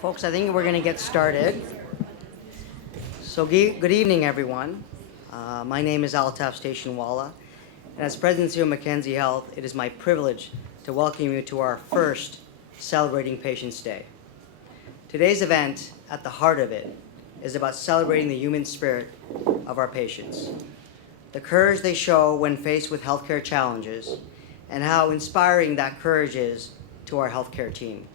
Folks, I think we're going to get started. So good evening, everyone. My name is Altaf Stationwala, and as President of Mackenzie Health, it is my privilege to welcome you to our first Celebrating Patients Day. Today's event, at the heart of it, is about celebrating the human spirit of our patients, the courage they show when faced with healthcare challenges, and how inspiring that courage is to our healthcare team.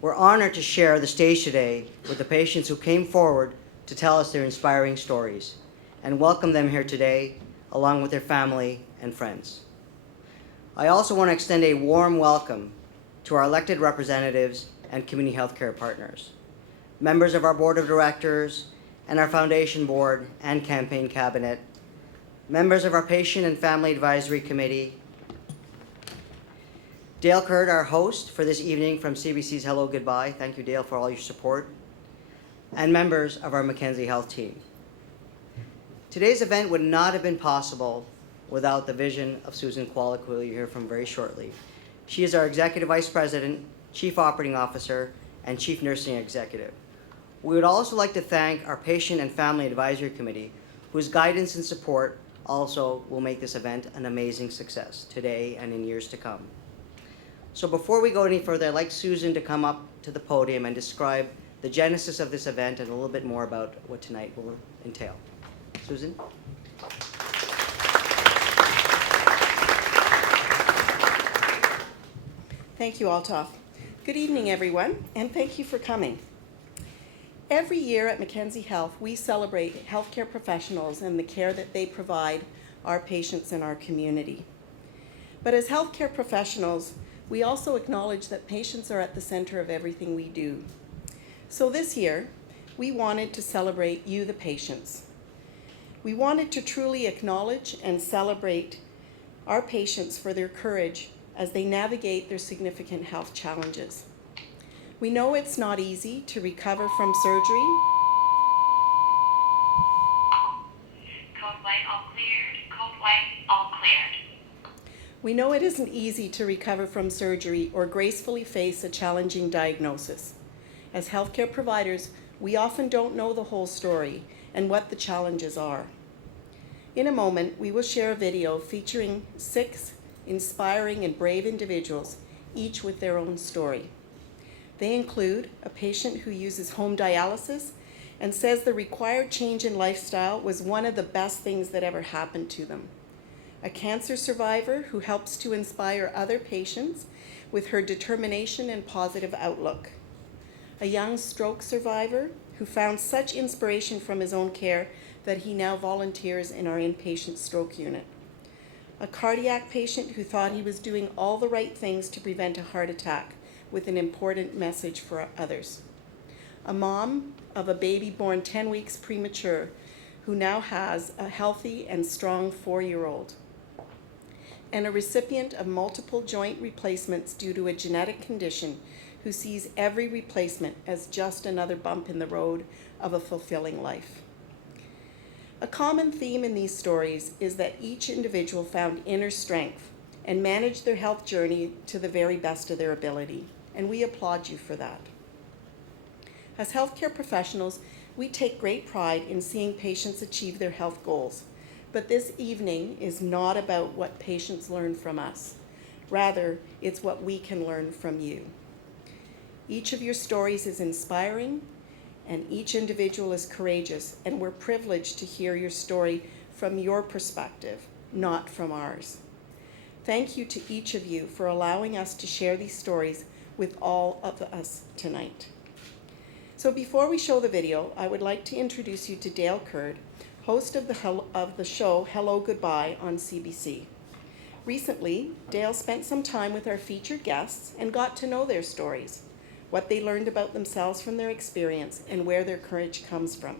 We're honored to share the stage today with the patients who came forward to tell us their inspiring stories, and welcome them here today, along with their family and friends. I also want to extend a warm welcome to our elected representatives and community healthcare partners, members of our board of directors and our foundation board and campaign cabinet, members of our patient and family advisory committee, Dale Curd, our host for this evening from CBC's Hello Goodbye. Thank you, Dale, for all your support, and members of our Mackenzie Health team. Today's event would not have been possible without the vision of Susan Kwolek, who you'll hear from very shortly. She is our Executive Vice President, Chief Operating Officer, and Chief Nursing Executive. We would also like to thank our Patient and Family Advisory Committee, whose guidance and support also will make this event an amazing success today and in years to come. So before we go any further, I'd like Susan to come up to the podium and describe the genesis of this event and a little bit more about what tonight will entail. Susan? Thank you, Altaf. Good evening, everyone, and thank you for coming. Every year at Mackenzie Health, we celebrate healthcare professionals and the care that they provide our patients in our community. But as healthcare professionals, we also acknowledge that patients are at the center of everything we do. So this year, we wanted to celebrate you, the patients. We wanted to truly acknowledge and celebrate our patients for their courage as they navigate their significant health challenges. We know it's not easy to recover from surgery. Code white, all cleared. Code white, all cleared. We know it isn't easy to recover from surgery or gracefully face a challenging diagnosis. As healthcare providers, we often don't know the whole story and what the challenges are. In a moment, we will share a video featuring 6 inspiring and brave individuals, each with their own story. They include a patient who uses home dialysis and says the required change in lifestyle was one of the best things that ever happened to them. A cancer survivor who helps to inspire other patients with her determination and positive outlook. A young stroke survivor who found such inspiration from his own care that he now volunteers in our inpatient stroke unit. A cardiac patient who thought he was doing all the right things to prevent a heart attack with an important message for others. A mom of a baby born 10 weeks premature who now has a healthy and strong 4-year-old. And a recipient of multiple joint replacements due to a genetic condition who sees every replacement as just another bump in the road of a fulfilling life. A common theme in these stories is that each individual found inner strength and managed their health journey to the very best of their ability, and we applaud you for that. As healthcare professionals, we take great pride in seeing patients achieve their health goals. But this evening is not about what patients learn from us. Rather, it's what we can learn from you. Each of your stories is inspiring, and each individual is courageous, and we're privileged to hear your story from your perspective, not from ours. Thank you to each of you for allowing us to share these stories with all of us tonight. So before we show the video, I would like to introduce you to Dale Curd, host of the show Hello Goodbye on CBC. Recently, Dale spent some time with our featured guests and got to know their stories, what they learned about themselves from their experience, and where their courage comes from.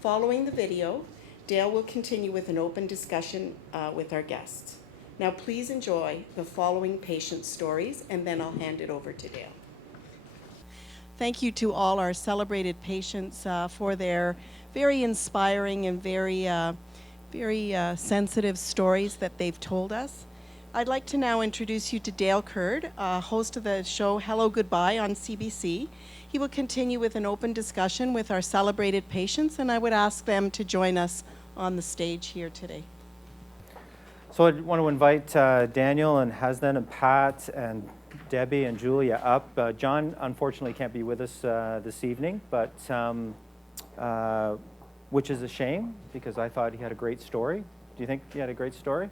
Following the video, Dale will continue with an open discussion with our guests. Now please enjoy the following patient stories, and then I'll hand it over to Dale. Thank you to all our celebrated patients for their very inspiring and very sensitive stories that they've told us. I'd like to now introduce you to Dale Curd, host of the show Hello Goodbye on CBC. He will continue with an open discussion with our celebrated patients, and I would ask them to join us on the stage here today. So I want to invite Daniel and Hasdan and Pat and Debbie and Julia up. John unfortunately can't be with us this evening, but which is a shame because I thought he had a great story. Do you think he had a great story?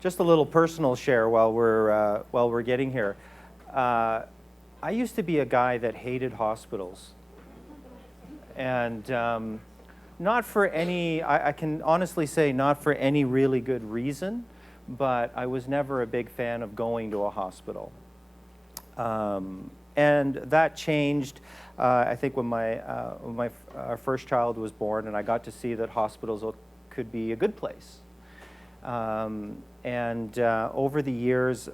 Just a little personal share while we're getting here. I used to be a guy that hated hospitals, and not for any, I can honestly say not for any really good reason, but I was never a big fan of going to a hospital. And that changed, I think, when our first child was born, and I got to see that hospitals could be a good place. Over the years,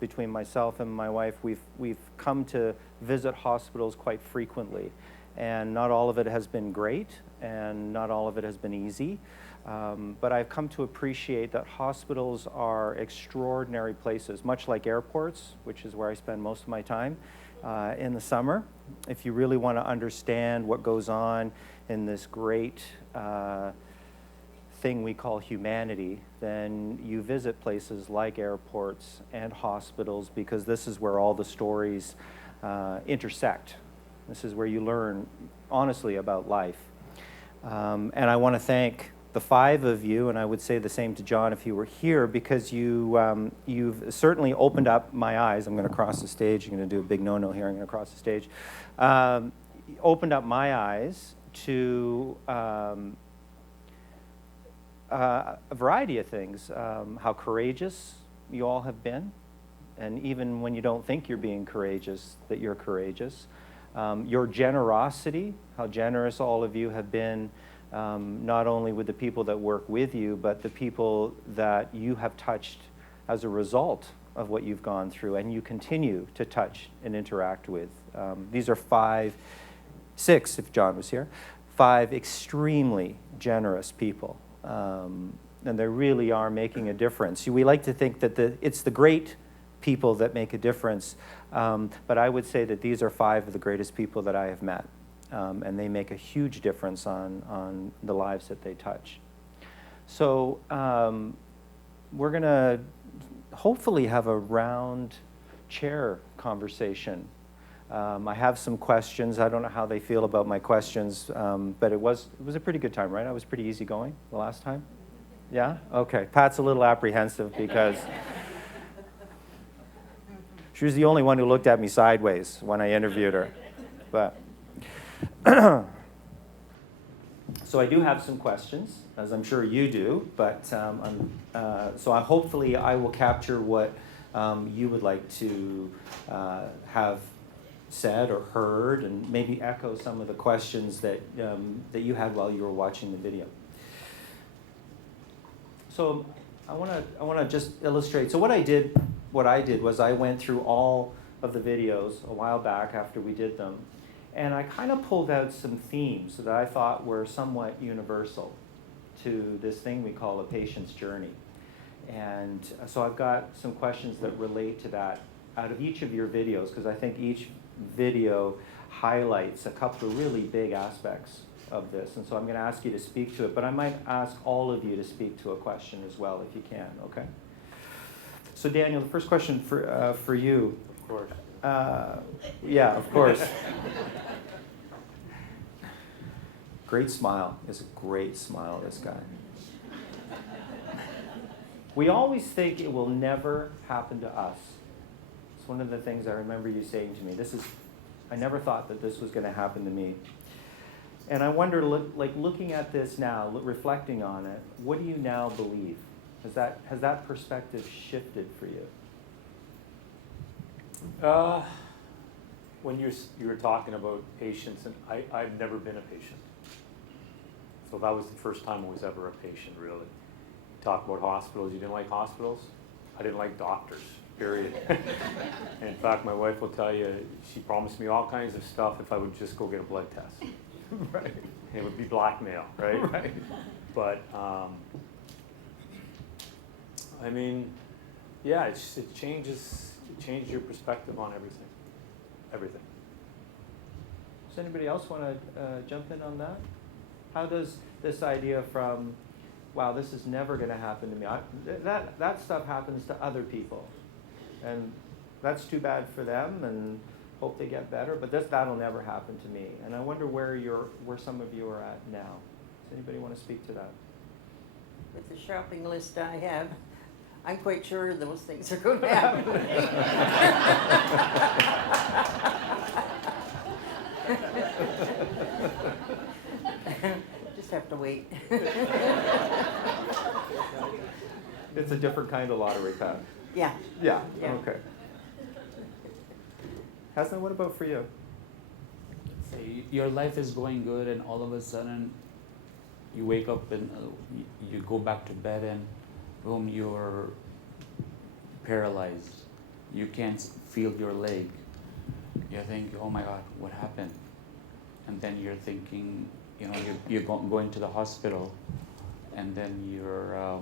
between myself and my wife, we've come to visit hospitals quite frequently, and not all of it has been great, and not all of it has been easy. But I've come to appreciate that hospitals are extraordinary places, much like airports, which is where I spend most of my time in the summer. If you really want to understand what goes on in this great thing we call humanity, then you visit places like airports and hospitals, because this is where all the stories intersect. This is where you learn honestly about life. And I want to thank the five of you, and I would say the same to John if he were here, because you've certainly opened up my eyes. I'm going to cross the stage. I'm going to do a big no-no here. I'm going to cross the stage. Opened up my eyes to a variety of things. How courageous you all have been, and even when you don't think you're being courageous, that you're courageous. Your generosity, how generous all of you have been, not only with the people that work with you, but the people that you have touched as a result of what you've gone through, and you continue to touch and interact with. These are six, if John was here, 5 extremely generous people. And they really are making a difference. We like to think that it's the great people that make a difference, but I would say that these are 5 of the greatest people that I have met, and they make a huge difference on the lives that they touch. So we're going to hopefully have a round chair conversation. I have some questions. I don't know how they feel about my questions, but it was a pretty good time, right? I was pretty easygoing the last time. Yeah? Okay. Pat's a little apprehensive because she was the only one who looked at me sideways when I interviewed her. But so I do have some questions, as I'm sure you do. But hopefully I will capture what you would like to have said or heard, and maybe echo some of the questions that you had while you were watching the video. So I want to just illustrate. So what I did was I went through all of the videos a while back after we did them, and I kind of pulled out some themes that I thought were somewhat universal to this thing we call a patient's journey. And so I've got some questions that relate to that out of each of your videos, because I think each video highlights a couple of really big aspects of this. And so I'm going to ask you to speak to it, but I might ask all of you to speak to a question as well if you can, okay? So Daniel, the first question for you. Of course. Yeah, of course. Great smile. It's a great smile, this guy. We always think it will never happen to us. It's one of the things I remember you saying to me. I never thought that this was going to happen to me. And I wonder, looking at this now, reflecting on it, what do you now believe? Has that perspective shifted for you? When you were talking about patients, and I've never been a patient. So that was the first time I was ever a patient, really. You talk about hospitals, you didn't like hospitals? I didn't like doctors, period. And in fact, my wife will tell you, she promised me all kinds of stuff if I would just go get a blood test. Right. It would be blackmail, right? Right. But I mean, yeah, it changes your perspective on everything. Everything. Does anybody else want to jump in on that? How does this idea from, wow, this is never going to happen to me, that stuff happens to other people, and that's too bad for them, and hope they get better, but that'll never happen to me. And I wonder where some of you are at now. Does anybody want to speak to that? With the shopping list I have, I'm quite sure those things are going to happen. Just have to wait. It's a different kind of lottery, Pat. Yeah. Yeah, Yeah. okay. Hassan, what about for you? Say your life is going good, and all of a sudden you wake up and you go back to bed, and boom, you're paralyzed. You can't feel your leg. You think, oh my God, what happened? And then you're thinking, you're going to the hospital, and then you're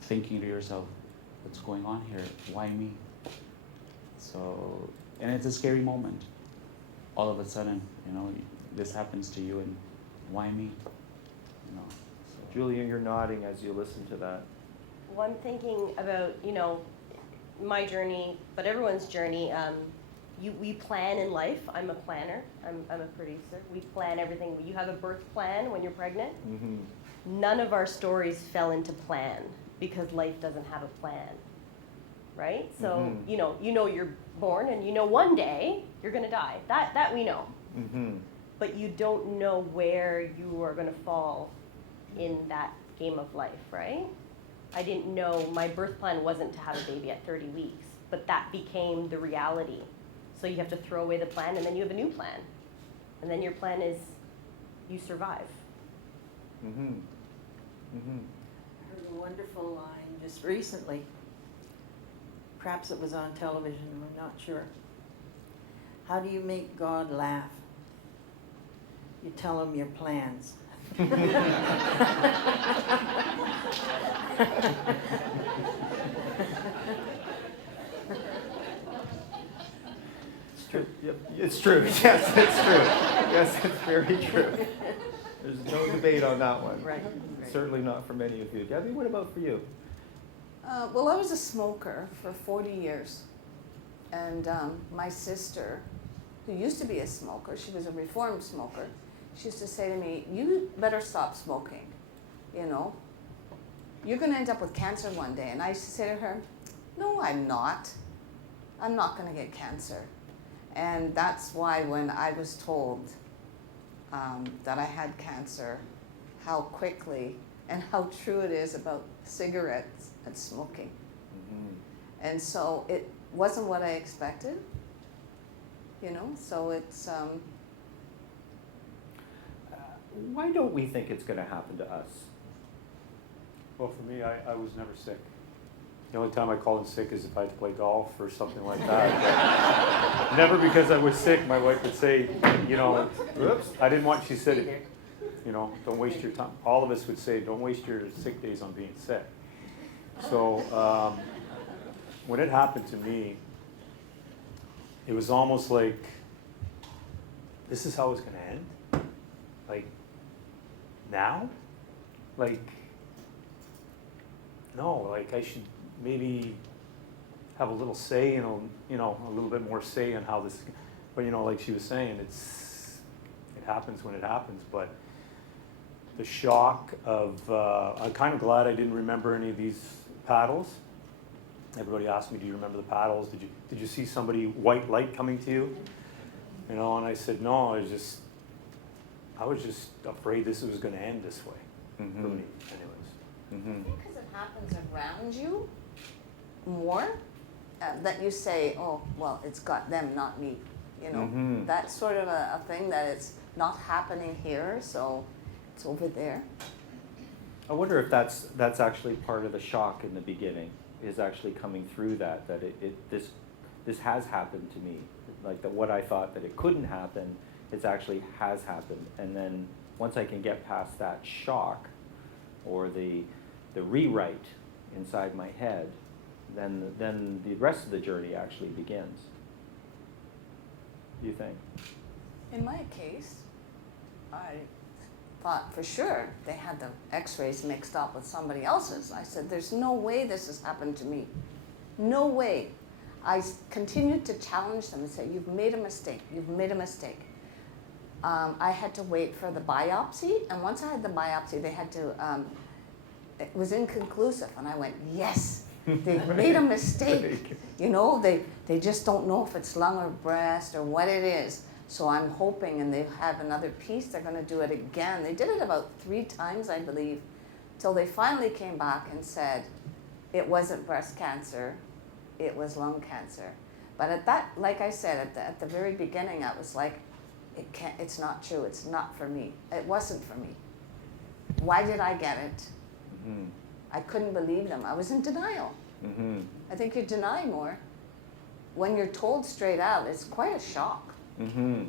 thinking to yourself, what's going on here? Why me? So, and it's a scary moment. All of a sudden, this happens to you, and why me? So. Julia, you're nodding as you listen to that. Well, I'm thinking about, my journey, but everyone's journey. We plan in life. I'm a planner. I'm a producer. We plan everything. You have a birth plan when you're pregnant. Mm-hmm. None of our stories fell into plan because life doesn't have a plan, right? So, Mm-hmm. You're born, and one day you're going to die. That we know. Mm-hmm. But you don't know where you are going to fall in that game of life, right? I didn't know, my birth plan wasn't to have a baby at 30 weeks, but that became the reality. So you have to throw away the plan, and then you have a new plan. And then your plan is you survive. Mm-hmm. Mm-hmm. I heard a wonderful line just recently. Perhaps it was on television, I'm not sure. How do you make God laugh? You tell him your plans. It's true. Yep. It's true. Yes, it's true. Yes, it's very true. There's no debate on that one. Right. Certainly not for many of you. Debbie, what about for you? Well, I was a smoker for 40 years. And my sister, who used to be a smoker, she was a reformed smoker, she used to say to me, you better stop smoking, You're going to end up with cancer one day. And I used to say to her, no, I'm not. I'm not going to get cancer. And that's why when I was told that I had cancer, how quickly and how true it is about cigarettes and smoking. Mm-hmm. And so it wasn't what I expected, so it's... Why don't we think it's going to happen to us? Well, for me, I was never sick. The only time I called in sick is if I had to play golf or something like that. Never because I was sick. My wife would say, Oops. I didn't want, she said, don't waste your time. All of us would say, don't waste your sick days on being sick. So when it happened to me, it was almost like, this is how it's going to end? Like, now? Like, no, like I should maybe have a little say, a little bit more say in how this, but like she was saying, it happens when it happens, but the shock of, I'm kind of glad I didn't remember any of these paddles. Everybody asked me, do you remember the paddles? Did you see somebody, white light coming to you? And I said, no, I was just afraid this was going to end this way for me, anyways. Mm-hmm. Because it happens around you more, that you say, oh, well, it's got them, not me. Mhm. That's sort of a thing that it's not happening here, so it's over there. I wonder if that's actually part of the shock in the beginning, is actually coming through that this has happened to me. Like that what I thought that it couldn't happen, it's actually has happened. And then once I can get past that shock or the rewrite inside my head, then the rest of the journey actually begins. Do you think? In my case, I thought for sure they had the x-rays mixed up with somebody else's. I said, there's no way this has happened to me. No way. I continued to challenge them and say, you've made a mistake. You've made a mistake. I had to wait for the biopsy, and once I had the biopsy, they had to, it was inconclusive, and I went, yes, they've made a mistake. You know, they just don't know if it's lung or breast or what it is. So I'm hoping, and they have another piece, they're going to do it again. They did it about 3 times, I believe, till they finally came back and said, it wasn't breast cancer, it was lung cancer. But at that, like I said, at the very beginning, I was like, it's not true, it's not for me. It wasn't for me. Why did I get it? Mm-hmm. I couldn't believe them. I was in denial. Mm-hmm. I think you deny more. When you're told straight out, it's quite a shock. Mm-hmm.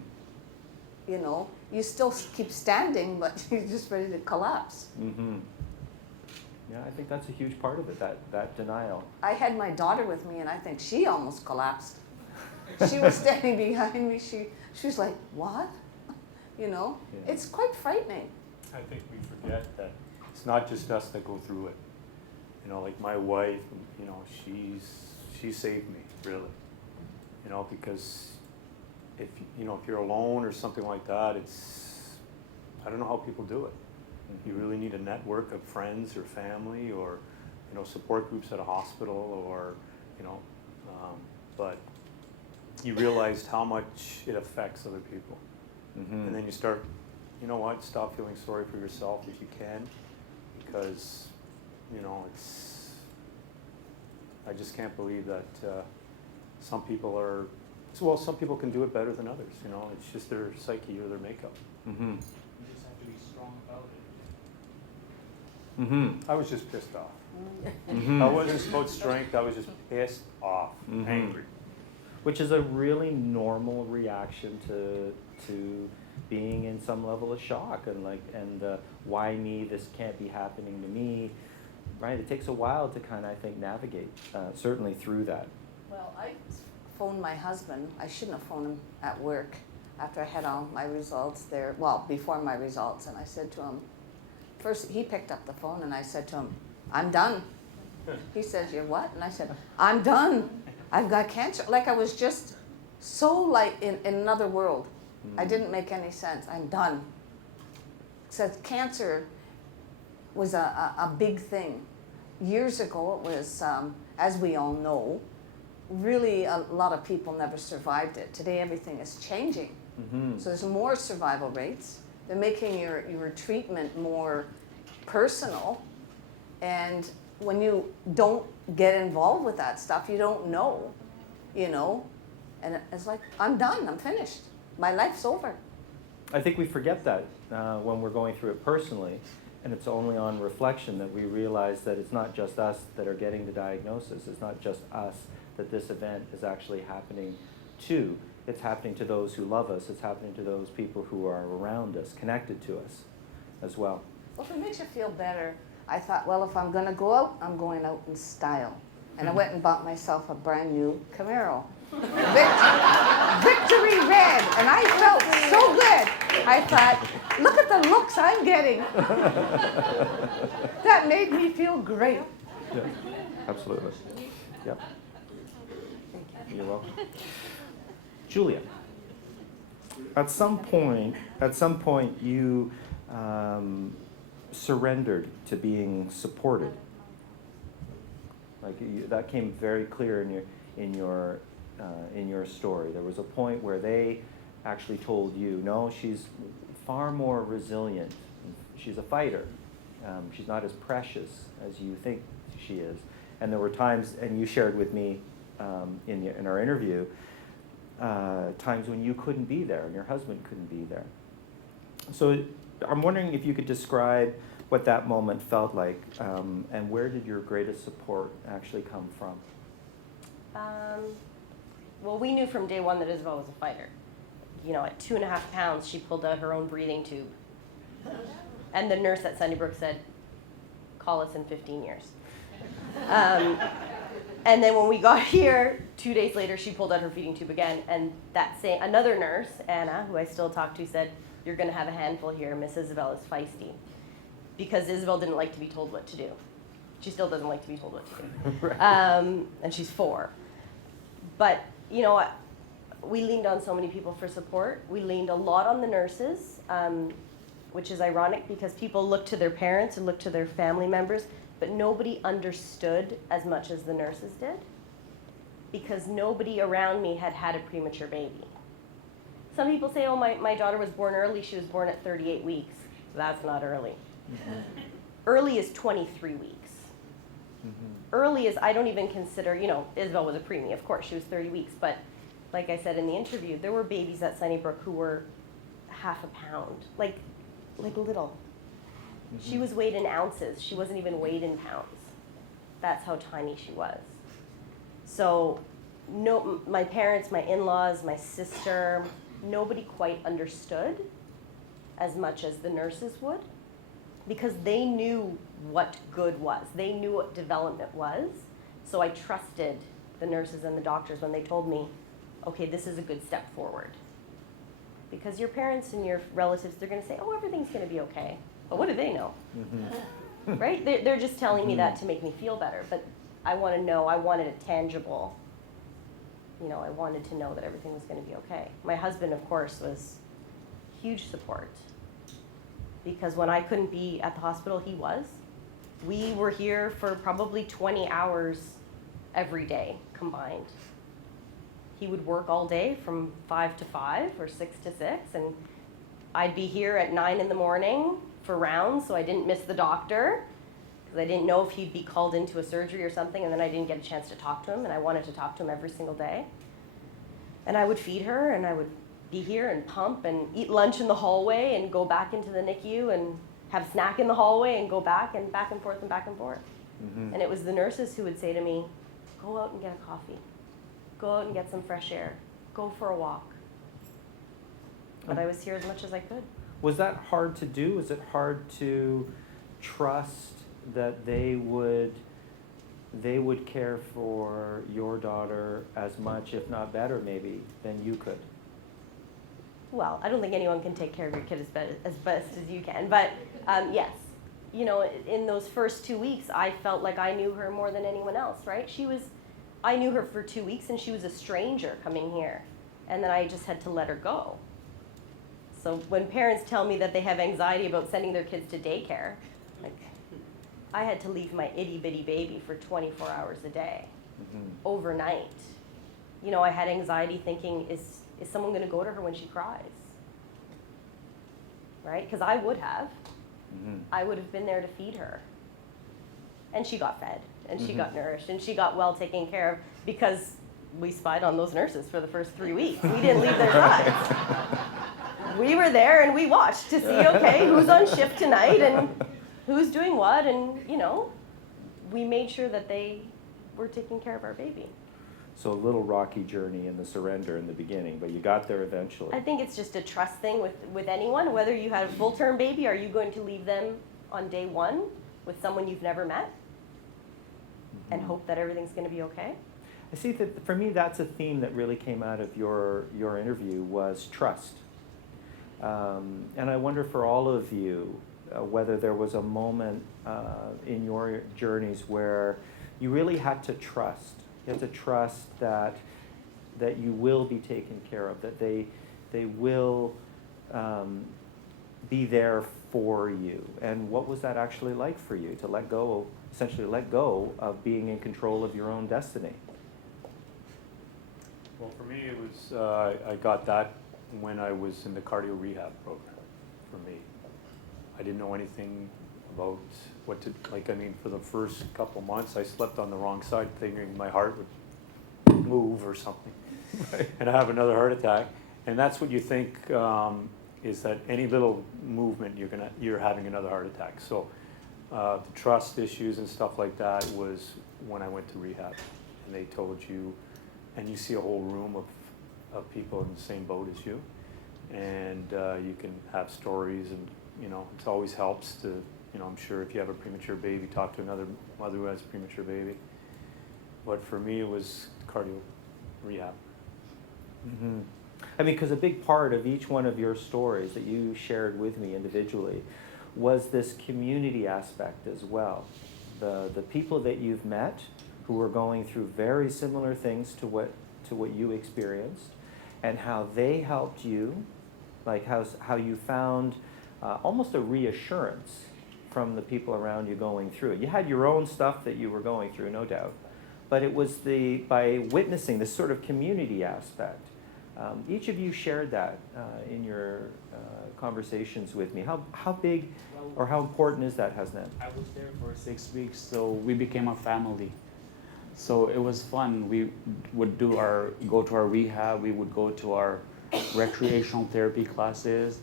You know, you still keep standing, but you're just ready to collapse. Mm-hmm. Yeah, I think that's a huge part of it, that denial. I had my daughter with me, and I think she almost collapsed. She was standing behind me. She was like, what? You know, Yeah. It's quite frightening. I think we forget that it's not just us that go through it. You know, like my wife, you know, she saved me, really. You know, because if you're alone or something like that, I don't know how people do it. Mm-hmm. You really need a network of friends or family or, you know, support groups at a hospital or, you know, but you realized how much it affects other people. Mm-hmm. And then you start, you know what, stop feeling sorry for yourself if you can, because, you know, I just can't believe that some people can do it better than others, you know, it's just their psyche or their makeup. Mm-hmm. You just have to be strong about it. Mm-hmm. I was just pissed off. Mm-hmm. I wasn't about strength, I was just pissed off, Mhm. angry. Which is a really normal reaction to being in some level of shock and why me, this can't be happening to me, right? It takes a while to kind of, I think, navigate certainly through that. Well, I phoned my husband. I shouldn't have phoned him at work after I had all my results there. Well, before my results. And I said to him, first he picked up the phone and I said to him, I'm done. He says, you're what? And I said, I'm done. I've got cancer. Like I was just so like in another world. I didn't make any sense. I'm done. Said cancer was a big thing. Years ago it was, as we all know, really a lot of people never survived it. Today everything is changing. Mm-hmm. So there's more survival rates. They're making your treatment more personal. And when you don't get involved with that stuff, you don't know, you know. And it's like, I'm done, I'm finished. My life's over. I think we forget that when we're going through it personally, and it's only on reflection that we realize that it's not just us that are getting the diagnosis. It's not just us that this event is actually happening to. It's happening to those who love us. It's happening to those people who are around us, connected to us as well. Well, if it makes you feel better, I thought, well, if I'm going to go out, I'm going out in style. And I went and bought myself a brand new Camaro. Victory red. And I felt so good. I thought, look at the looks I'm getting. That made me feel great. Yeah, absolutely. Yep. You're welcome. Julia, at some point you surrendered to being supported. That came very clear in your story. There was a point where they actually told you, no, she's far more resilient. She's a fighter. She's not as precious as you think she is. And there were times, and you shared with me in our interview, times when you couldn't be there and your husband couldn't be there. So I'm wondering if you could describe what that moment felt like, and where did your greatest support actually come from? Well, we knew from day one that Isabel was a fighter. You know, at 2.5 pounds, she pulled out her own breathing tube. And the nurse at Sunnybrook said, call us in 15 years. And then when we got here, 2 days later, she pulled out her feeding tube again. And another nurse, Anna, who I still talk to, said, "You're going to have a handful here. Miss Isabel is feisty." Because Isabel didn't like to be told what to do. She still doesn't like to be told what to do. Right. And she's 4. But, you know, we leaned on so many people for support. We leaned a lot on the nurses, which is ironic because people look to their parents and look to their family members, but nobody understood as much as the nurses did because nobody around me had had a premature baby. Some people say, oh, my daughter was born early. She was born at 38 weeks. That's not early. Mm-hmm. Early is 23 weeks. Mm-hmm. Early is, I don't even consider, you know, Isabel was a preemie. Of course, she was 30 weeks. But like I said in the interview, there were babies at Sunnybrook who were half a pound, like little. Mm-hmm. She was weighed in ounces. She wasn't even weighed in pounds. That's how tiny she was. So no, my parents, my in-laws, my sister, nobody quite understood as much as the nurses would because they knew what good was. They knew what development was. So I trusted the nurses and the doctors when they told me, okay, this is a good step forward. Because your parents and your relatives, they're going to say, oh, everything's going to be okay. But what do they know? Mm-hmm. Right? They're just telling me that to make me feel better. But I want to know, I wanted it tangible. You know, I wanted to know that everything was going to be okay. My husband, of course, was huge support. Because when I couldn't be at the hospital, he was. We were here for probably 20 hours every day combined. He would work all day from 5 to 5 or 6 to 6, and I'd be here at 9 in the morning for rounds, so I didn't miss the doctor, because I didn't know if he'd be called into a surgery or something, and then I didn't get a chance to talk to him, and I wanted to talk to him every single day. And I would feed her, and I would be here and pump and eat lunch in the hallway and go back into the NICU and have a snack in the hallway and go back and forth and back and forth. Mm-hmm. And it was the nurses who would say to me, go out and get a coffee. Go out and get some fresh air. Go for a walk. But I was here as much as I could. Was that hard to do? Was it hard to trust that they would care for your daughter as much, if not better maybe, than you could? Well, I don't think anyone can take care of your kid as best as you can. But yes, you know, in those first 2 weeks, I felt like I knew her more than anyone else, right? I knew her for 2 weeks, and she was a stranger coming here. And then I just had to let her go. So when parents tell me that they have anxiety about sending their kids to daycare, like, I had to leave my itty-bitty baby for 24 hours a day, overnight. You know, I had anxiety thinking, is someone going to go to her when she cries? Right? Because I would have. Mm-hmm. I would have been there to feed her. And she got fed, and she got nourished, and she got well taken care of because we spied on those nurses for the first 3 weeks. We didn't leave their sides. We were there, and we watched to see, okay, who's on shift tonight, and who's doing what, and, you know, we made sure that they were taking care of our baby. So a little rocky journey in the surrender in the beginning, but you got there eventually. I think it's just a trust thing with anyone, whether you had a full-term baby, are you going to leave them on day one with someone you've never met and hope that everything's going to be okay? I see that for me that's a theme that really came out of your interview was trust. And I wonder for all of you whether there was a moment in your journeys where you really had to trust. You have to trust that you will be taken care of, that they will be there for you. And what was that actually like for you to essentially let go of being in control of your own destiny? Well, for me, it was, I got that when I was in the cardio rehab program, for me. I didn't know anything about what to, for the first couple months, I slept on the wrong side thinking my heart would move or something. Right. And I have another heart attack. And that's what you think is that any little movement, you're having another heart attack. So the trust issues and stuff like that was when I went to rehab. And they told you, and you see a whole room of people in the same boat as you. And you can have stories, and, you know, it always helps to You know, I'm sure if you have a premature baby, talk to another mother who has a premature baby. But for me, it was cardio rehab. Mm-hmm. I mean, because a big part of each one of your stories that you shared with me individually was this community aspect as well. The people that you've met who were going through very similar things to what you experienced, and how they helped you, like how you found almost a reassurance from the people around you going through it. You had your own stuff that you were going through, no doubt, but it was by witnessing this sort of community aspect. Each of you shared that in your conversations with me. How big or how important is that, Hasnan? I was there for 6 weeks, so we became a family. So it was fun. We would go to our rehab, we would go to our recreational therapy classes.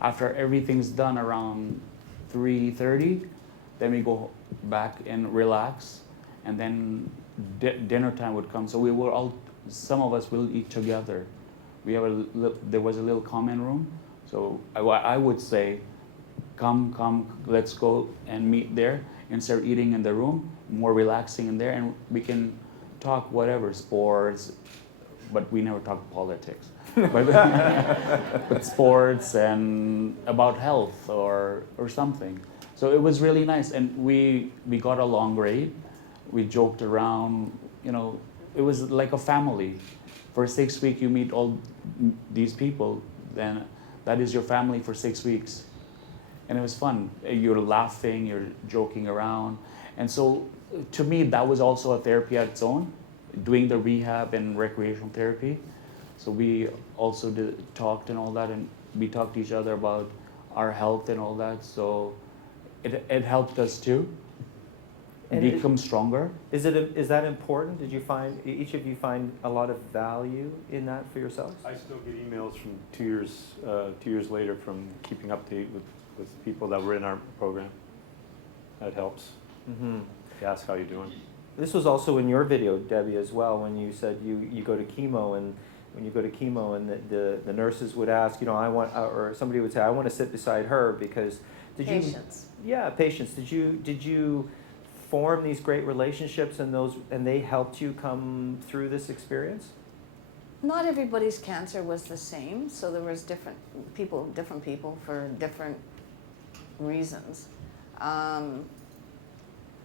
After everything's done around 3:30, then we go back and relax, and then dinner time would come. So we were all, some of us will eat together. We have there was a little common room, so I would say, come, let's go and meet there instead of eating in the room, more relaxing in there, and we can talk whatever, sports, but we never talk politics. But sports and about health or something. So it was really nice, and we got along great. We joked around, you know, it was like a family. For 6 weeks, you meet all these people, then that is your family for 6 weeks. And it was fun. You're laughing, you're joking around. And so to me, that was also a therapy at its own, doing the rehab and recreational therapy. So we also talked and all that, and we talked to each other about our health and all that. So it helped us too. And become stronger. Is that important? Did you find, each of you find a lot of value in that for yourselves? I still get emails from 2 years later from keeping update with people that were in our program. That helps. Mm-hmm. They ask how you're doing. This was also in your video, Debbie, as well, when you said you go to chemo, and when you go to chemo and the nurses would ask, you know, or somebody would say, I want to sit beside her because, Patients. Yeah, patients. Did you form these great relationships and they helped you come through this experience? Not everybody's cancer was the same, so there was different people for different reasons.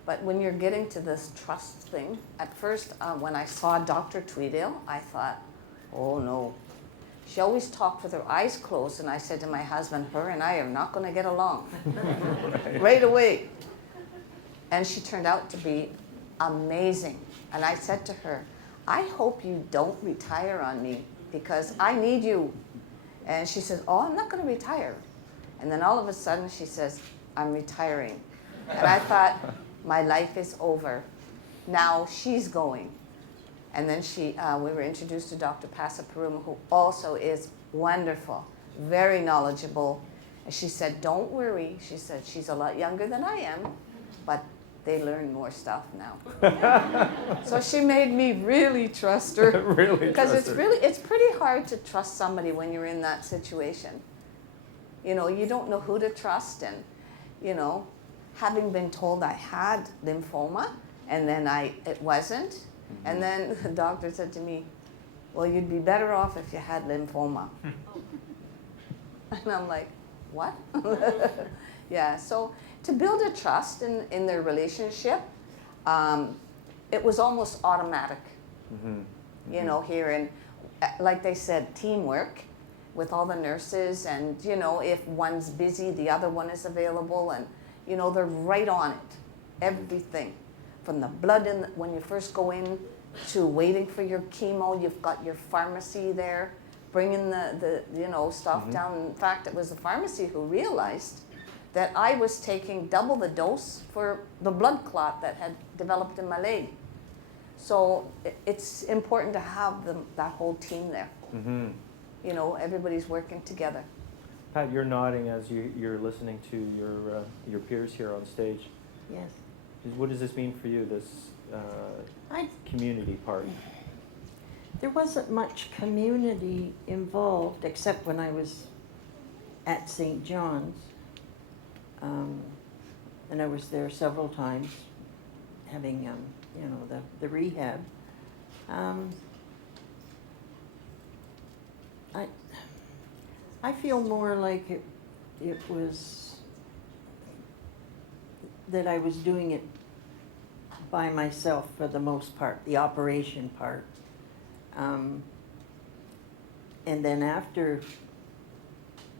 But when you're getting to this trust thing, at first when I saw Dr. Tweedale, I thought, oh no. She always talked with her eyes closed, and I said to my husband, her and I are not going to get along. Right away. And she turned out to be amazing. And I said to her, I hope you don't retire on me because I need you. And she says, oh, I'm not going to retire. And then all of a sudden she says, I'm retiring. And I thought, my life is over. Now she's going. And then we were introduced to Dr. Pasaparuma, who also is wonderful, very knowledgeable. And she said, don't worry. She said, she's a lot younger than I am, but they learn more stuff now. So she made me really trust her. Really because trust her. it's pretty hard to trust somebody when you're in that situation. You know, you don't know who to trust, and you know, having been told I had lymphoma and then it wasn't, and then the doctor said to me, well, you'd be better off if you had lymphoma. And I'm like, what? Yeah, so to build a trust in their relationship, it was almost automatic. Mm-hmm. You know, here, and like they said, teamwork with all the nurses, and you know, if one's busy, the other one is available, and you know, they're right on it. Everything, from the blood when you first go in to waiting for your chemo, you've got your pharmacy there, bringing the you know, stuff mm-hmm. down. In fact, it was the pharmacy who realized that I was taking double the dose for the blood clot that had developed in my leg. So it's important to have that whole team there. Mm-hmm. You know, everybody's working together. Pat, you're nodding as you're listening to your peers here on stage. Yes. What does this mean for you, this community part? There wasn't much community involved except when I was at St. John's. and I was there several times having, the rehab. I feel more like it was that I was doing it by myself for the most part, the operation part. And then after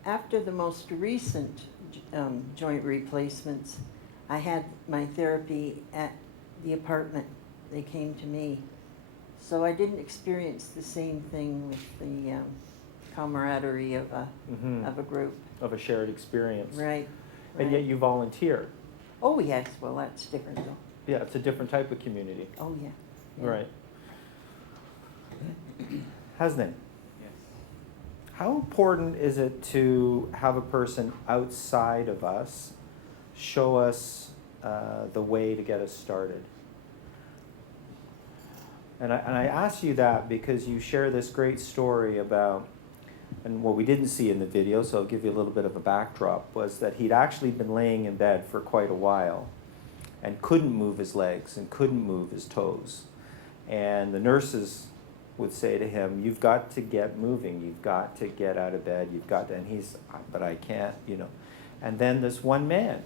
the most recent joint replacements, I had my therapy at the apartment. They came to me. So I didn't experience the same thing with the camaraderie of a group. Of a shared experience. Right. And yet you volunteer. Oh, yes, well, that's different though. Yeah, it's a different type of community. Oh, yeah. Right. Hasnan, Yes. how important is it to have a person outside of us show us the way to get us started? And I ask you that because you share this great story about, and what we didn't see in the video, so I'll give you a little bit of a backdrop, was that he'd actually been laying in bed for quite a while and couldn't move his legs and couldn't move his toes. And the nurses would say to him, you've got to get moving, you've got to get out of bed, you've got to, and he's, but I can't, And then this one man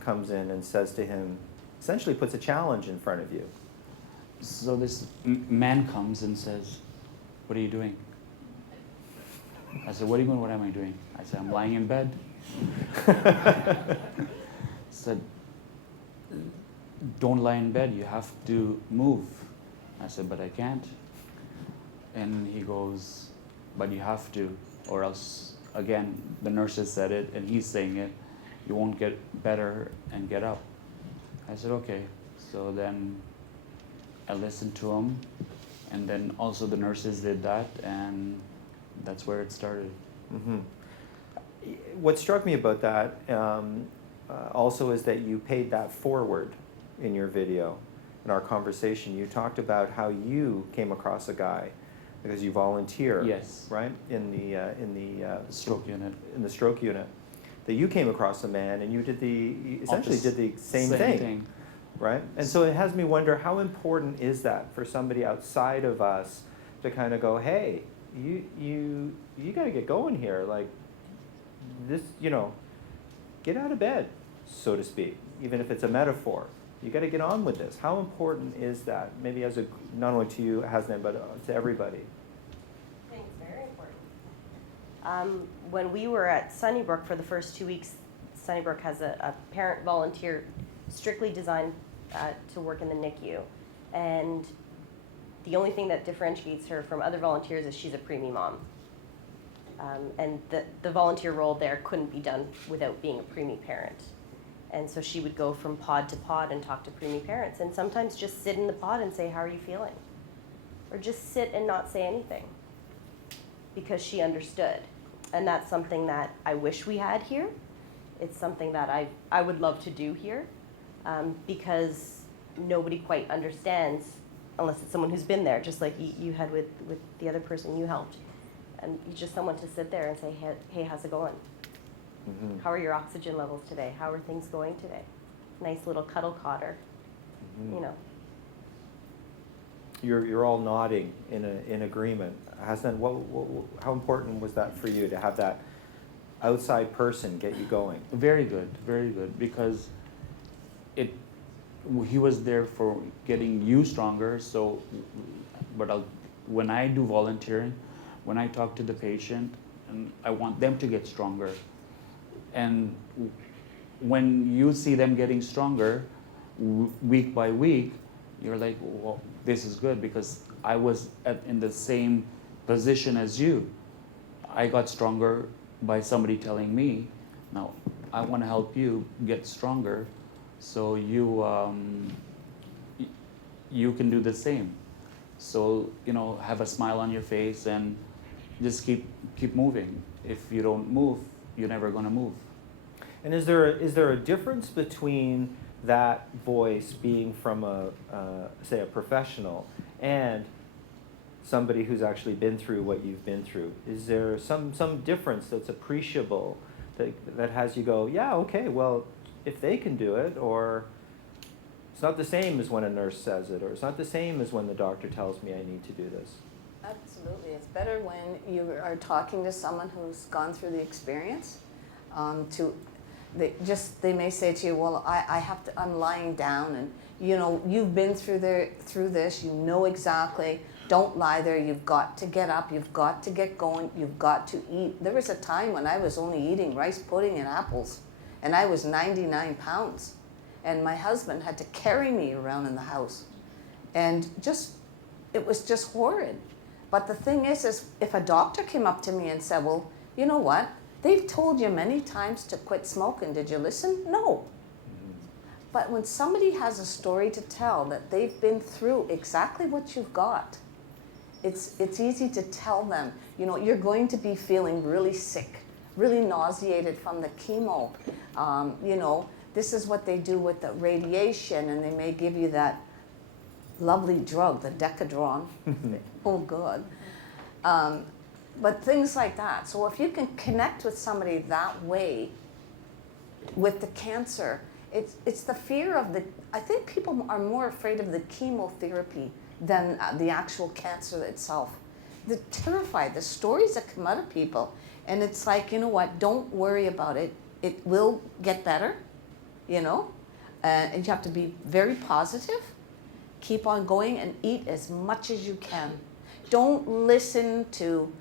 comes in and says to him, essentially puts a challenge in front of you. So this man comes and says, what are you doing? I said, what are you doing? What am I doing? I said, I'm lying in bed. Said, don't lie in bed, you have to move. I said, but I can't. And he goes, but you have to, or else, again, the nurses said it, and he's saying it, you won't get better and get up. I said, okay. So then I listened to him, and then also the nurses did that, and that's where it started. Mm-hmm. What struck me about that also is that you paid that forward in your video. In our conversation, you talked about how you came across a guy because you volunteer, Yes. right, in the Stroke unit. in the stroke unit. That you came across a man and you essentially did the same thing, right? And so it has me wonder, how important is that for somebody outside of us to kind of go, hey, you got to get going here, like this, get out of bed, so to speak, even if it's a metaphor. You got to get on with this. How important is that? Maybe not only to you, Hasnan, but to everybody. I think it's very important. When we were at Sunnybrook for the first 2 weeks, Sunnybrook has a parent volunteer strictly designed to work in the NICU. And the only thing that differentiates her from other volunteers is she's a preemie mom. And the volunteer role there couldn't be done without being a preemie parent. And so she would go from pod to pod and talk to preemie parents, and sometimes just sit in the pod and say, how are you feeling? Or just sit and not say anything, because she understood. And that's something that I wish we had here. It's something that I would love to do here, because nobody quite understands unless it's someone who's been there, just like you had with the other person you helped. And you just someone to sit there and say, hey, how's it going? Mm-hmm. How are your oxygen levels today? How are things going today? Nice little cuddle cotter, Mm-hmm. You're all nodding in agreement. Hasnan, how important was that for you to have that outside person get you going? Very good, because he was there for getting you stronger. So, when I do volunteering, when I talk to the patient, and I want them to get stronger. And when you see them getting stronger week by week, you're like, well, this is good, because I was in the same position as you. I got stronger by somebody telling me, now I want to help you get stronger, so you can do the same. So, have a smile on your face and just keep moving. If you don't move, you're never going to move. And is there a difference between that voice being from say a professional and somebody who's actually been through what you've been through? Is there some difference that's appreciable that has you go, yeah, okay, well, if they can do it, or it's not the same as when a nurse says it, or it's not the same as when the doctor tells me I need to do this. Absolutely. It's better when you are talking to someone who's gone through the experience. They may say to you, well, I'm lying down, and you've been through this, you know exactly. Don't lie there. You've got to get up. You've got to get going. You've got to eat. There was a time when I was only eating rice pudding and apples, and I was 99 pounds. And my husband had to carry me around in the house. And it was just horrid. But the thing is if a doctor came up to me and said, well, you know what? They've told you many times to quit smoking. Did you listen? No. But when somebody has a story to tell that they've been through exactly what you've got, it's easy to tell them, you're going to be feeling really sick, really nauseated from the chemo. This is what they do with the radiation, and they may give you that lovely drug, the Decadron. Oh, God. But things like that. So if you can connect with somebody that way with the cancer, it's the fear of I think people are more afraid of the chemotherapy than the actual cancer itself. They're terrified. The stories that come out of people, and it's like, you know what, don't worry about it. It will get better, and you have to be very positive. Keep on going and eat as much as you can. Don't listen to,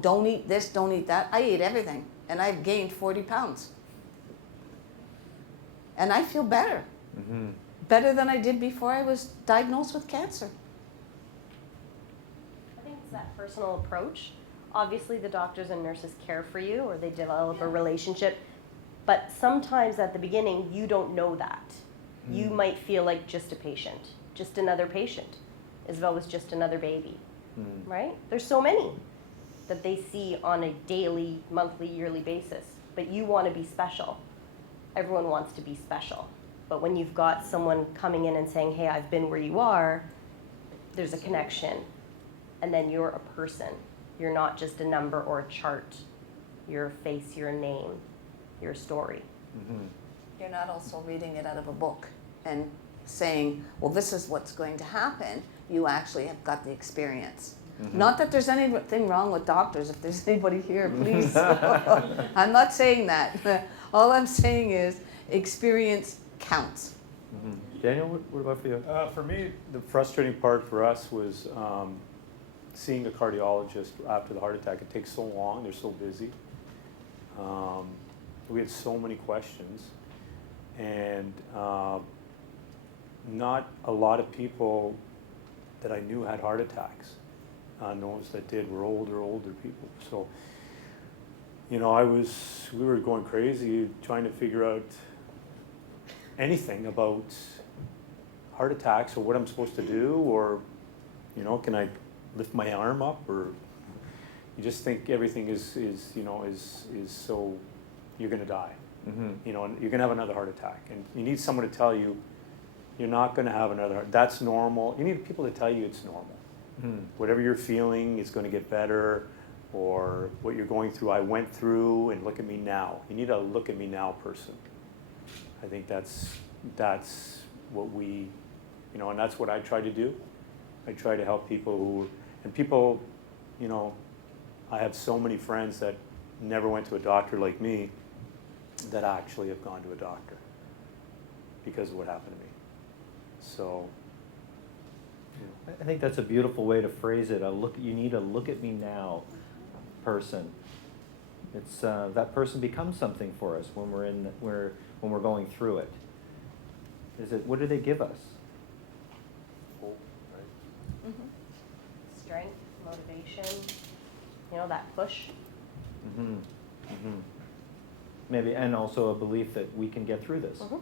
don't eat this, don't eat that. I ate everything, and I've gained 40 pounds. And I feel better. Mm-hmm. Better than I did before I was diagnosed with cancer. I think it's that personal approach. Obviously, the doctors and nurses care for you, or they develop a relationship. But sometimes at the beginning, you don't know that. You might feel like just a patient, just another patient. Isabel was just another baby, right? There's so many that they see on a daily, monthly, yearly basis. But you want to be special. Everyone wants to be special. But when you've got someone coming in and saying, hey, I've been where you are, there's a connection. And then you're a person. You're not just a number or a chart. You're a face, you're a name, you're a story. Mm-hmm. You're not also reading it out of a book and saying, well, this is what's going to happen. You actually have got the experience. Mm-hmm. Not that there's anything wrong with doctors. If there's anybody here, please. I'm not saying that. All I'm saying is experience counts. Mm-hmm. Daniel, what about for you? For me, the frustrating part for us was seeing a cardiologist after the heart attack. It takes so long. They're so busy. We had so many questions. And not a lot of people that I knew had heart attacks. Those that did were older people. So, we were going crazy trying to figure out anything about heart attacks or what I'm supposed to do, or, can I lift my arm up, or you just think everything is so you're going to die. Mm-hmm. And you're going to have another heart attack, and you need someone to tell you you're not going to have another. That's normal. You need people to tell you it's normal. Mm-hmm. Whatever you're feeling is going to get better, or what you're going through, I went through, and look at me now. You need a look at me now person. I think that's what we, and that's what I try to do. I try to help people I have so many friends that never went to a doctor like me that actually have gone to a doctor because of what happened to me. So, I think that's a beautiful way to phrase it. You need a look at me now person. It's that person becomes something for us when we're going through it. What do they give us? hope, right? Mm-hmm. Strength, motivation, that push. Mm-hmm. Mm-hmm. Maybe, and also a belief that we can get through this. Mm-hmm.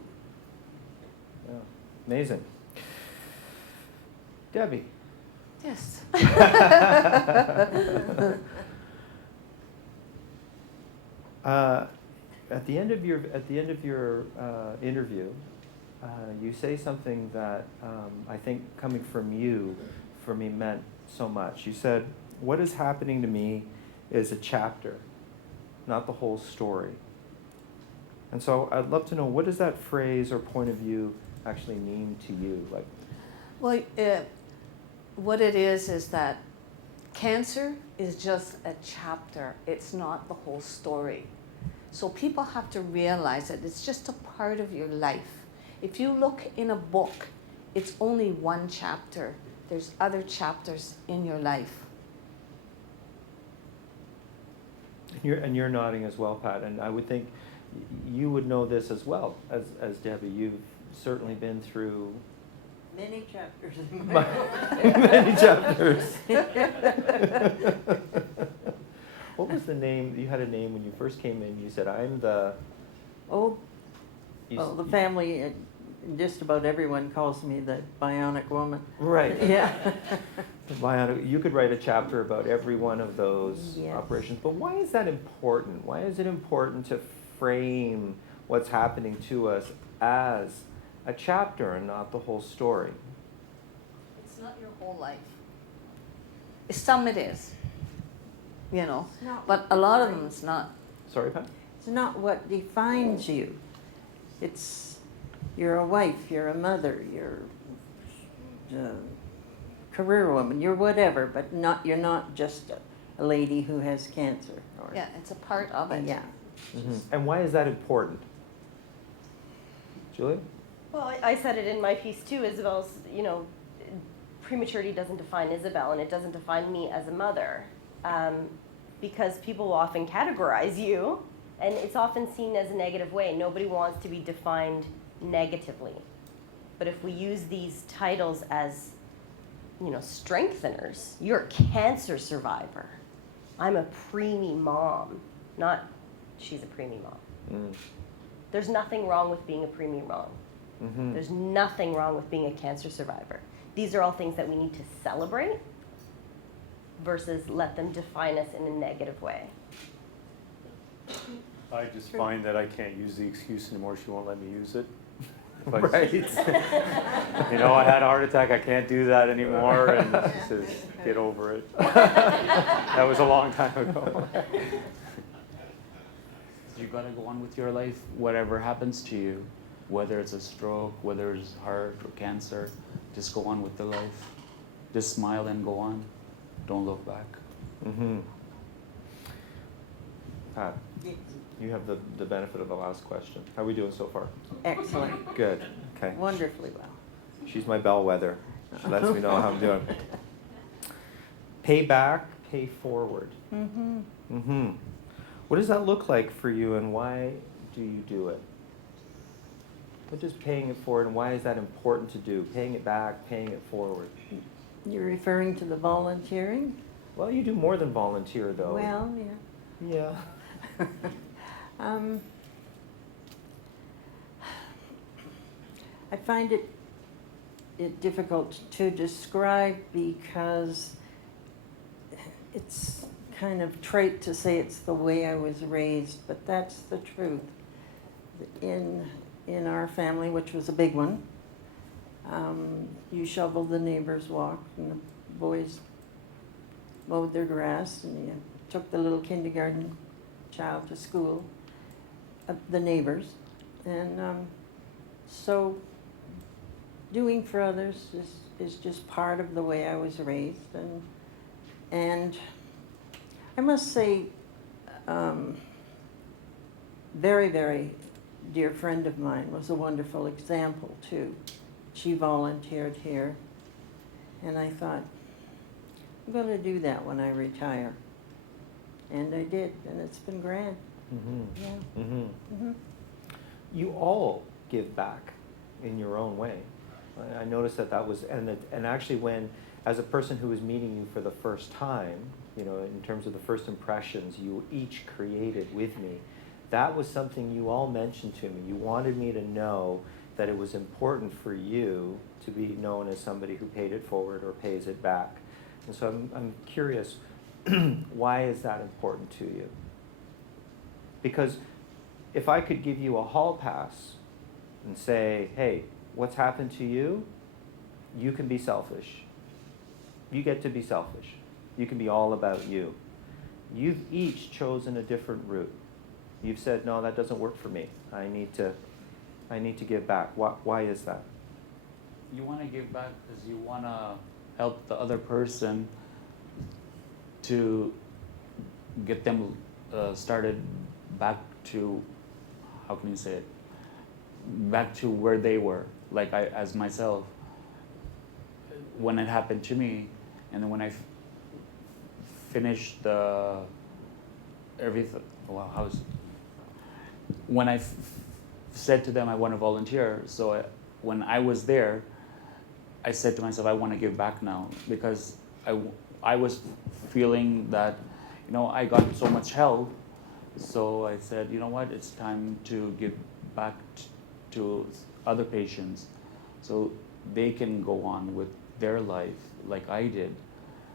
Yeah. Amazing. Debbie. Yes. At the end of your interview, you say something that I think coming from you, for me, meant so much. You said, "What is happening to me is a chapter, not the whole story." And so I'd love to know, what does that phrase or point of view actually mean to you? Like, Well, what it is that cancer is just a chapter. It's not the whole story. So people have to realize that it's just a part of your life. If you look in a book, it's only one chapter. There's other chapters in your life. and you're nodding as well, Pat, and I would think you would know this as well as Debbie. You've certainly been through Many chapters in many chapters. What was the name? You had a name when you first came in. You said, "I'm the." Oh, You well, s- the family, just about everyone calls me the bionic woman. Right. Yeah. You could write a chapter about every one of those Yes. operations. But why is that important? Why is it important to frame what's happening to us as a chapter and not the whole story? It's not your whole life. Some it is, but a lot of them it's not. Sorry, Pat? It's not what defines you. You're a wife, you're a mother, you're a career woman, you're whatever, but you're not just a lady who has cancer. Or, Yeah, it's a part of it. yeah. And why is that important? Julia? Well, I said it in my piece too. Isabel's, prematurity doesn't define Isabel, and it doesn't define me as a mother, because people will often categorize you, and it's often seen as a negative way. Nobody wants to be defined negatively. But if we use these titles as, strengtheners, you're a cancer survivor. I'm a preemie mom, not she's a preemie mom. Mm. There's nothing wrong with being a preemie mom. Mm-hmm. There's nothing wrong with being a cancer survivor. These are all things that we need to celebrate versus let them define us in a negative way. I just find that I can't use the excuse anymore. She won't let me use it. Right. I had a heart attack. I can't do that anymore. And she says, get over it. That was a long time ago. You gotta go on with your life, whatever happens to you, whether it's a stroke, whether it's heart or cancer, just go on with the life. Just smile and go on. Don't look back. Mm-hmm. Pat, you have the benefit of the last question. How are we doing so far? Excellent. Good. Okay. Wonderfully well. She's my bellwether. She lets me know how I'm doing. Pay back, pay forward. Mm-hmm. Mm-hmm. What does that look like for you, and why do you do it? What does paying it forward, and why is that important to do? Paying it back, paying it forward. You're referring to the volunteering? Well, you do more than volunteer, though. Well, yeah. Yeah. I find it difficult to describe because it's kind of trite to say it's the way I was raised, but that's the truth. In our family, which was a big one, you shoveled the neighbor's walk, and the boys mowed their grass, and you took the little kindergarten child to school, the neighbors, and so doing for others is just part of the way I was raised, and I must say, very, very dear friend of mine was a wonderful example too. She volunteered here, and I thought, I'm going to do that when I retire. And I did, and it's been grand. Mm-hmm. Yeah. Mm-hmm. Mm-hmm. You all give back in your own way. I noticed that was, and actually when, as a person who was meeting you for the first time, in terms of the first impressions you each created with me, that was something you all mentioned to me. You wanted me to know that it was important for you to be known as somebody who paid it forward or pays it back. And so I'm curious, why is that important to you? Because if I could give you a hall pass and say, hey, what's happened to you, you can be selfish. You get to be selfish. You can be all about you. You've each chosen a different route. You've said, no, that doesn't work for me. I need to give back. Why is that? You want to give back because you want to help the other person to get them started back to, how can you say it, back to where they were. Like as myself, when it happened to me, and then when I finished the everything, well, when I said to them I want to volunteer, so when I was there, I said to myself, I want to give back now, because I was feeling that, I got so much help. So I said, you know what, it's time to give back to other patients so they can go on with their life like I did,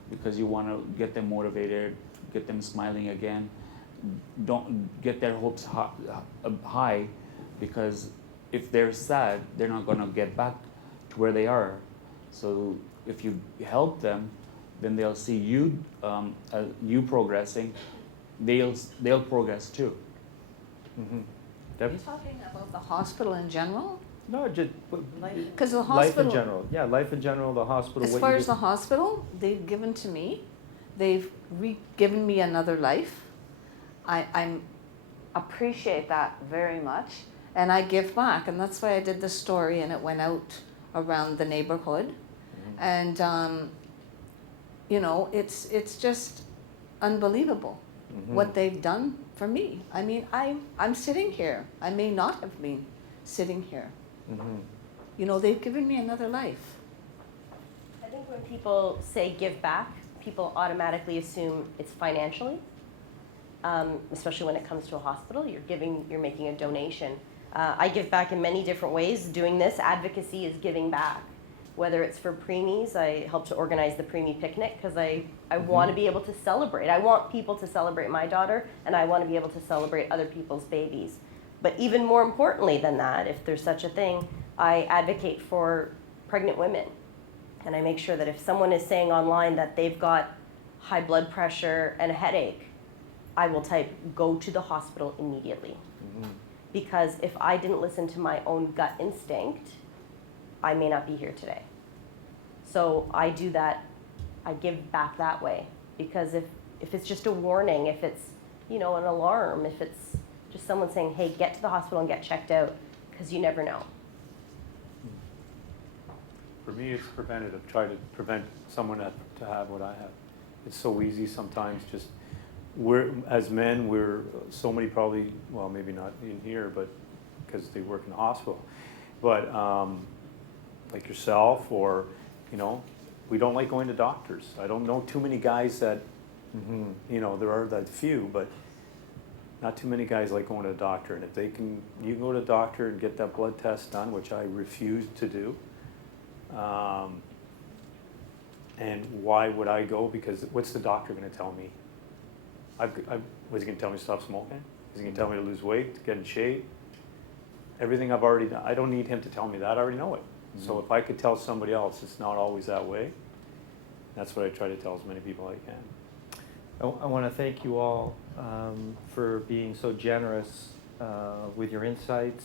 because you want to get them motivated, get them smiling again. Don't get their hopes high, because if they're sad, they're not going to get back to where they are. So if you help them, then they'll see you progressing. They'll progress too. Mm-hmm. Are Debbie? you talking about the hospital in general? No, just Because the life hospital, in general. Yeah, life in general, the hospital. as what far you as do. the hospital, they've given to me, they've given me another life. I appreciate that very much, and I give back, and that's why I did the story, and it went out around the neighborhood, and it's just unbelievable what they've done for me. I mean, I'm sitting here. I may not have been sitting here. They've given me another life. I think when people say give back, people automatically assume it's financially, especially when it comes to a hospital. You're making a donation. I give back in many different ways. Doing this, advocacy is giving back. Whether it's for preemies, I help to organize the preemie picnic because I want to be able to celebrate. I want people to celebrate my daughter, and I want to be able to celebrate other people's babies. But even more importantly than that, if there's such a thing, I advocate for pregnant women. And I make sure that if someone is saying online that they've got high blood pressure and a headache, I will type, go to the hospital immediately. Because if I didn't listen to my own gut instinct, I may not be here today. So I do that, I give back that way. Because if it's just a warning, if it's, an alarm, if it's just someone saying, hey, get to the hospital and get checked out, because you never know. For me, it's preventative. Try to prevent someone to have what I have. It's so easy sometimes. Just as men, we're so many probably, well, maybe not in here, but because they work in the hospital. But like yourself, or we don't like going to doctors. I don't know too many guys that, there are that few, but not too many guys like going to a doctor. And if you can go to a doctor and get that blood test done, which I refuse to do. And why would I go? Because what's the doctor going to tell me? Was he going to tell me to stop smoking? Is he going to tell me to lose weight, to get in shape? Everything I've already done. I don't need him to tell me that. I already know it. So if I could tell somebody else, it's not always that way. That's what I try to tell as many people I can. I want to thank you all for being so generous with your insights,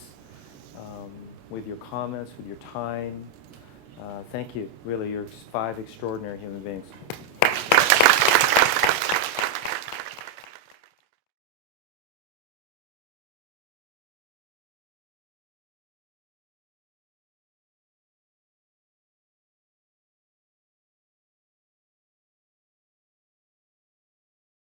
with your comments, with your time. Thank you. Really, you're 5 extraordinary human beings.